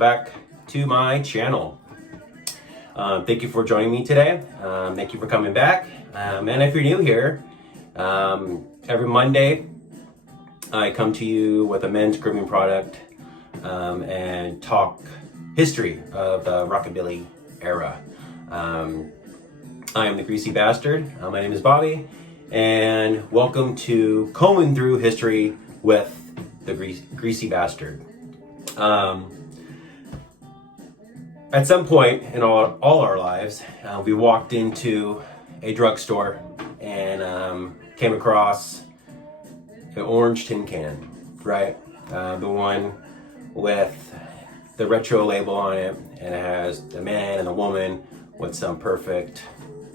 back to my channel. Thank you for joining me today. Thank you for coming back. And if you're new here, every Monday I come to you with a men's grooming product and talk history of the rockabilly era. I am the Greasy Bastard. My name is Bobby, and welcome to Combing Through History with the Greasy Bastard. At some point in all our lives, we walked into a drugstore and came across an orange tin can, right? The one with the retro label on it, and it has the man and the woman with some perfect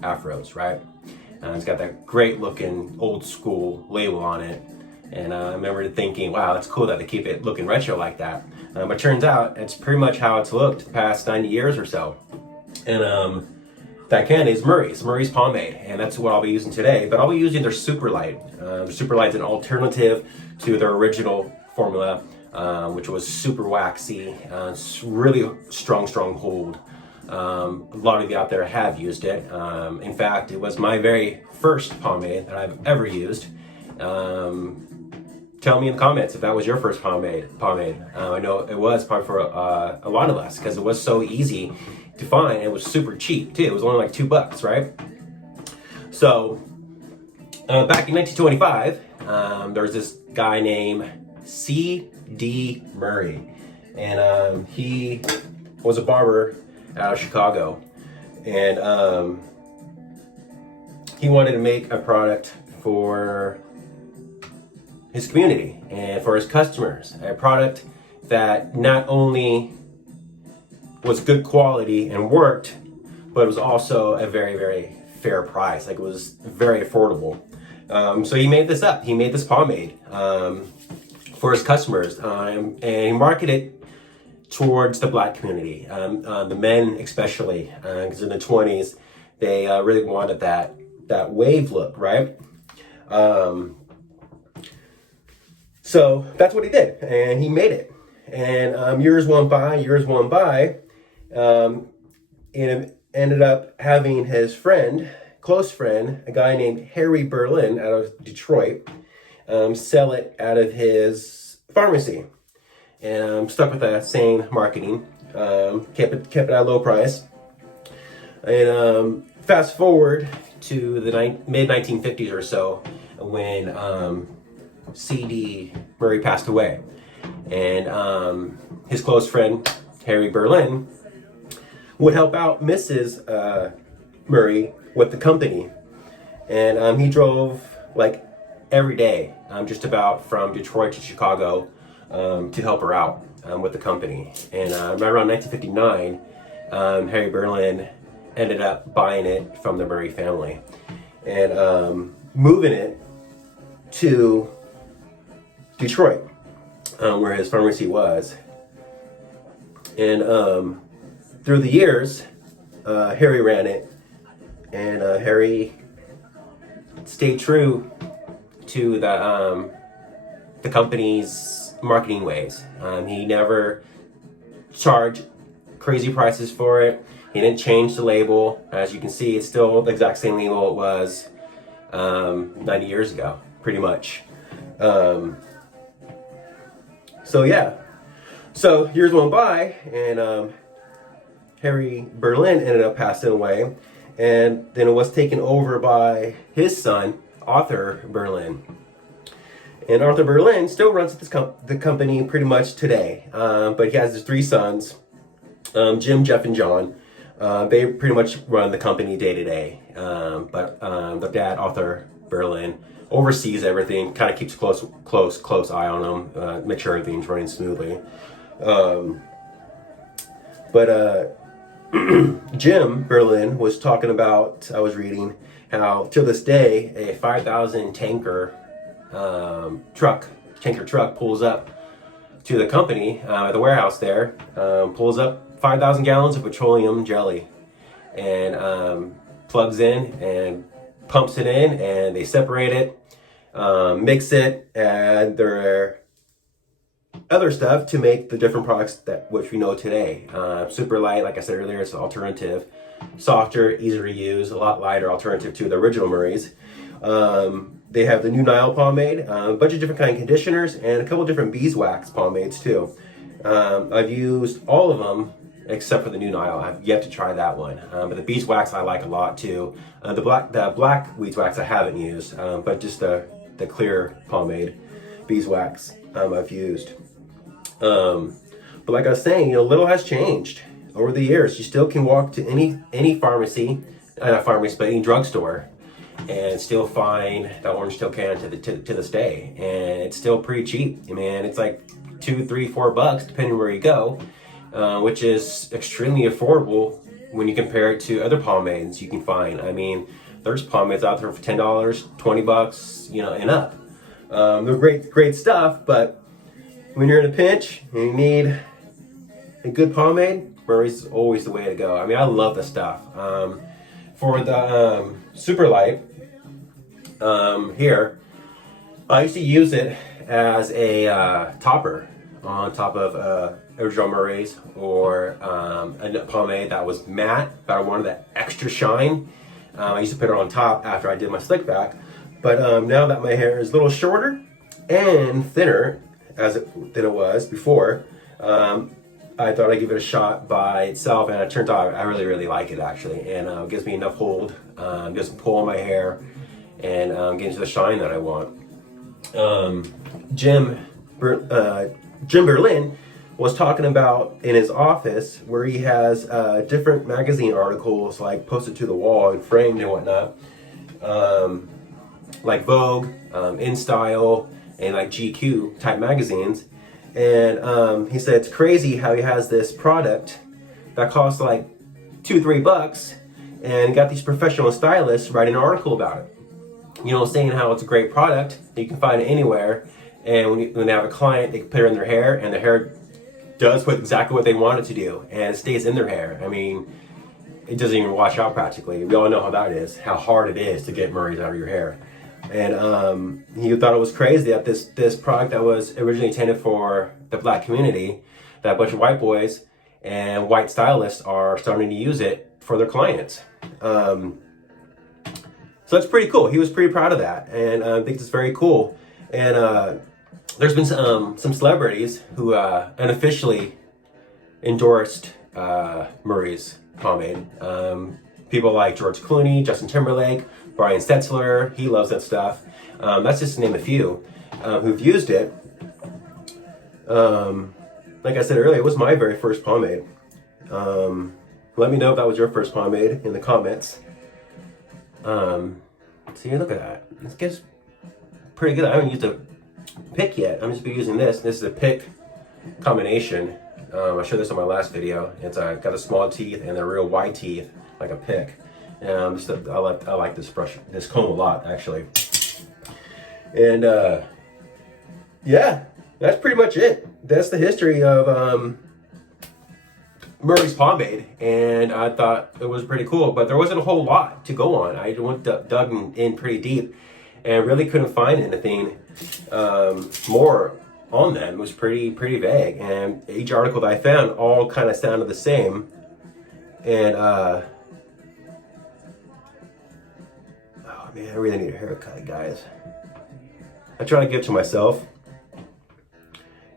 afros, right? It's got that great looking old school label on it. And I remember thinking, wow, that's cool that they keep it looking retro like that. But turns out it's pretty much how it's looked the past 90 years or so. And that candy is Murray's Pomade, and that's what I'll be using today. But I'll be using their Super Light. Super Light's an alternative to their original formula, which was super waxy. It's really strong hold. A lot of you out there have used it. In fact, it was my very first pomade that I've ever used. Tell me in the comments if that was your first pomade. I know it was probably for a lot of us, because it was so easy to find. It was super cheap too. It was only like $2, right? So back in 1925, there was this guy named C.D. Murray, and he was a barber out of Chicago, and he wanted to make a product for his community and for his customers, a product that not only was good quality and worked, but it was also a very, very fair price. Like, it was very affordable. So he made this up. He made this pomade for his customers, and he marketed it towards the black community, the men especially, because in the 20s they really wanted that wave look, right? So that's what he did, and he made it. And years went by, and ended up having his close friend, a guy named Harry Berlin out of Detroit, sell it out of his pharmacy. And stuck with that same marketing, kept it at a low price. And fast forward to the mid 1950s or so, when C.D. Murray passed away, and his close friend Harry Berlin would help out Mrs. Murray with the company, and he drove like every day, just about from Detroit to Chicago, to help her out with the company. And around 1959, Harry Berlin ended up buying it from the Murray family and moving it to Detroit, where his pharmacy was. And through the years, Harry ran it, and Harry stayed true to the company's marketing ways. He never charged crazy prices for it. He didn't change the label. As you can see, it's still the exact same label it was 90 years ago, pretty much. So yeah, so years went by, and Harry Berlin ended up passing away, and then it was taken over by his son, Arthur Berlin. And Arthur Berlin still runs the company pretty much today, but he has his three sons, Jim, Jeff, and John. They pretty much run the company day to day, but the dad, Arthur Berlin, oversees everything, kind of keeps close eye on them, make sure everything's running smoothly. But Jim Berlin was talking about, I was reading, how to this day a 5,000 tanker truck pulls up to the company at the warehouse there, pulls up 5,000 gallons of petroleum jelly, and plugs in and pumps it in, and they separate it, mix it, add their other stuff to make the different products that which we know today. Super light, like I said earlier, it's an alternative. Softer, easier to use, a lot lighter alternative to the original Murray's. They have the new Nile pomade, a bunch of different kind of conditioners, and a couple different beeswax pomades too. I've used all of them except for the new Nile. I've yet to try that one. But the beeswax I like a lot too. The black beeswax I haven't used, but just the clear pomade beeswax I've used. But like I was saying, little has changed over the years. You still can walk to any pharmacy, not pharmacy, but any drugstore, and still find that orange tail can to this day, and it's still pretty cheap. I mean, it's like $2, $3, $4 depending where you go, which is extremely affordable when you compare it to other pomades you can find. I mean, there's pomades out there for $10, $20, and up. They're great stuff, but when you're in a pinch and you need a good pomade, Murray's is always the way to go. I mean, I love the stuff. For the super light here, I used to use it as a topper on top of original Murray's, or a pomade that was matte, but I wanted that extra shine. I used to put it on top after I did my slick back. But now that my hair is a little shorter and thinner than it was before, I thought I'd give it a shot by itself, and it turned out I really, really like it actually, and it gives me enough hold, doesn't pull on my hair, and gives the shine that I want. Jim Berlin was talking about in his office where he has different magazine articles like posted to the wall and framed and whatnot, like Vogue, InStyle, and like GQ type magazines. And he said it's crazy how he has this product that costs like $2, $3, and he got these professional stylists writing an article about it. Saying how it's a great product, you can find it anywhere, and when they have a client, they can put it in their hair, and the hair does exactly what they want it to do, and it stays in their hair. I mean, it doesn't even wash out practically. We all know how that is, how hard it is to get Murray's out of your hair. And he thought it was crazy that this product that was originally intended for the black community, that a bunch of white boys and white stylists are starting to use it for their clients. So that's pretty cool. He was pretty proud of that, and I think it's very cool. And there's been some celebrities who unofficially endorsed Murray's pomade. People like George Clooney, Justin Timberlake, Brian Setzler, he loves that stuff. That's just to name a few who've used it. Like I said earlier, it was my very first pomade. Let me know if that was your first pomade in the comments. See, look at that. This gets pretty good. I haven't used a pick yet. I'm just using this. This is a pick combination. I showed this on my last video. It's got the small teeth and the real wide teeth, like a pick. I like this brush, this comb a lot, actually. And yeah, that's pretty much it. That's the history of Murray's pomade, and I thought it was pretty cool. But there wasn't a whole lot to go on. I dug in pretty deep, and really couldn't find anything more on them. It was pretty vague, and each article that I found all kind of sounded the same. And oh man, I really need a haircut, guys. I try to give it to myself,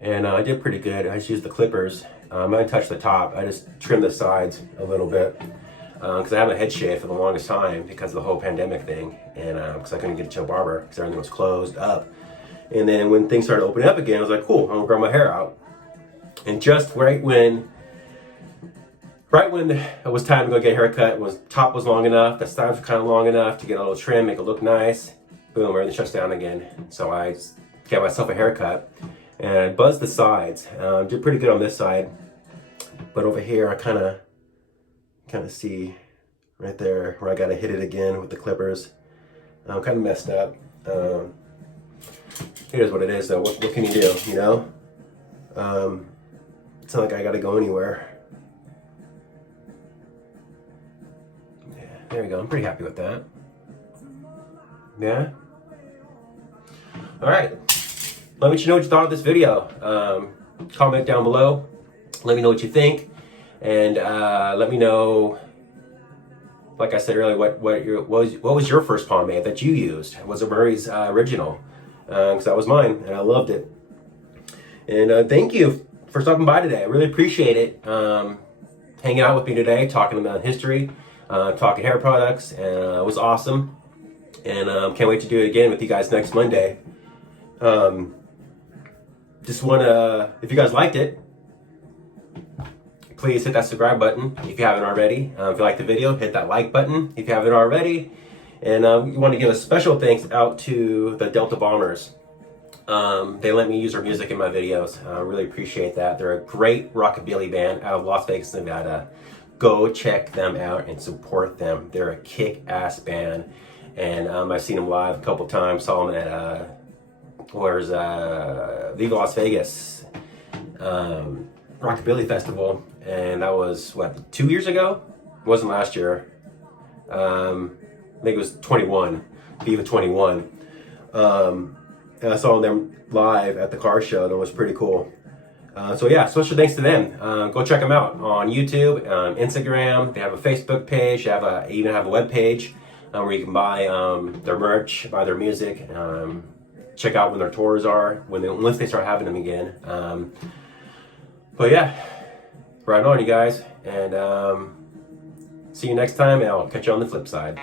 and I did pretty good. I just used the clippers. I didn't touch the top. I just trimmed the sides a little bit because I haven't head shaved for the longest time because of the whole pandemic thing, and because I couldn't get to a barber because everything was closed up. And then when things started opening up again, I was like, cool, I'm gonna grow my hair out. And just right when it was time to go get a haircut, top was long enough, the sides were kind of long enough to get a little trim, make it look nice. Boom, everything shuts down again. So I got myself a haircut, and I buzzed the sides. Did pretty good on this side, but over here I kind of see right there where I gotta hit it again with the clippers. I'm kind of messed up. Here's what it is though. What can you do, you know? It's not like I gotta go anywhere. Yeah, there we go. I'm pretty happy with that. Yeah? Alright. Let me know what you thought of this video. comment down below. Let me know what you think, and let me know, like I said earlier, what was your first pomade that you used? Was it Murray's original? Because that was mine, and I loved it. And thank you for stopping by today. I really appreciate it. Hanging out with me today, talking about history, talking hair products, and it was awesome. And can't wait to do it again with you guys next Monday. Just want to, if you guys liked it, please hit that subscribe button if you haven't already. If you like the video, hit that like button if you haven't already. And you want to give a special thanks out to the Delta Bombers. They let me use their music in my videos. I really appreciate that. They're a great rockabilly band out of Las Vegas, Nevada. Go check them out and support them. They're a kick-ass band. And I've seen them live a couple times. Saw them at Viva Las Vegas Rockabilly Festival, and that was what, 2 years ago? It wasn't last year. I think it was 21, Viva 21. And I saw them live at the car show, and it was pretty cool. So yeah, special thanks to them. Go check them out on YouTube, Instagram. They have a Facebook page. They even have a web page where you can buy their merch, buy their music, check out when their tours are, once they start having them again. But yeah, right on, you guys, and see you next time, and I'll catch you on the flip side.